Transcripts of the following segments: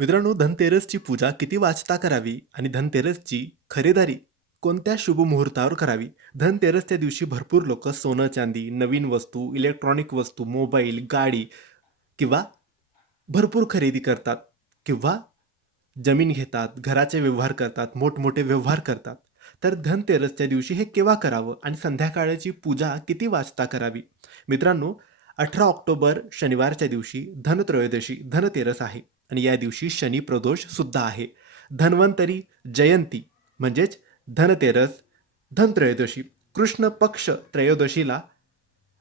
मित्रांनो धनतेरसची पूजा किती वाजता करावी आणि धनतेरसची खरेदारी कोणत्या शुभ मुहूर्तावर करावी? धनतेरसच्या दिवशी भरपूर लोक सोनं चांदी नवीन वस्तू इलेक्ट्रॉनिक वस्तू मोबाईल गाडी किंवा भरपूर खरेदी करतात किंवा जमीन घेतात घराचे व्यवहार करतात मोठमोठे व्यवहार करतात. तर धनतेरसच्या दिवशी हे केव्हा करावं आणि संध्याकाळची पूजा किती वाजता करावी? मित्रांनो अठरा ऑक्टोबर शनिवारच्या दिवशी धनत्रयोदशी धनतेरस आहे. आणि या दिवशी शनी प्रदोष सुद्धा आहे. धन्वंतरी जयंती म्हणजेच धनतेरस धनत्रयोदशी कृष्ण पक्ष त्रयोदशीला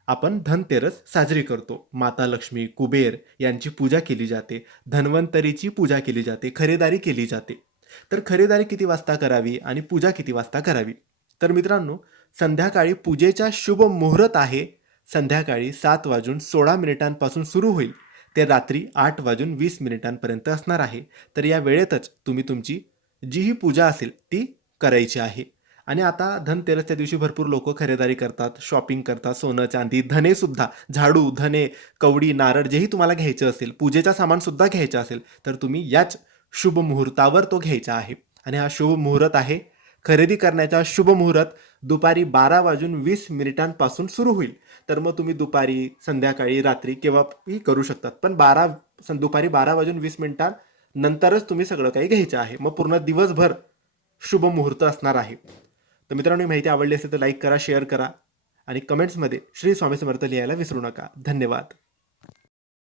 आपण धनतेरस साजरी करतो. माता लक्ष्मी कुबेर यांची पूजा केली जाते. धन्वंतरीची पूजा केली जाते. खरेदारी केली जाते. तर खरेदारी किती वाजता करावी आणि पूजा किती वाजता करावी? तर मित्रांनो संध्याकाळी पूजेचा शुभ मुहूर्त आहे. संध्याकाळी सात वाजून सोळा मिनिटांपासून सुरू होईल. ते रात्री आठ वाजून वीस मिनिटांपर्यंत असणार आहे. तर या वेळेतच तुम्ही तुमची जी ही पूजा असेल ती करायची आहे. आणि आता धनतेरसच्या दिवशी भरपूर लोक खरेदारी करतात शॉपिंग करतात सोनं चांदी धनेसुद्धा झाडू धने कवडी नारळ जेही तुम्हाला घ्यायचं असेल पूजेचा सामानसुद्धा घ्यायचं असेल तर तुम्ही याच शुभ मुहूर्तावर तो घ्यायचा आहे. आणि हा शुभ मुहूर्त आहे खरेदी करण्याचा शुभ मुहूर्त दुपारी बारा वाजून वीस मिनिटांपासून सुरू होईल. तर मग तुम्ही दुपारी संध्याकाळी रात्री केव्हाही करू शकतात. पण बारा दुपारी बारा वाजून वीस मिनिटांनंतरच तुम्ही सगळं काही घ्यायचं आहे. मग पूर्ण दिवसभर शुभ मुहूर्त असणार आहे. तर मित्रांनो माहिती आवडली असेल तर लाईक करा शेअर करा आणि कमेंट्समध्ये श्री स्वामी समर्थ लिहायला विसरू नका. धन्यवाद.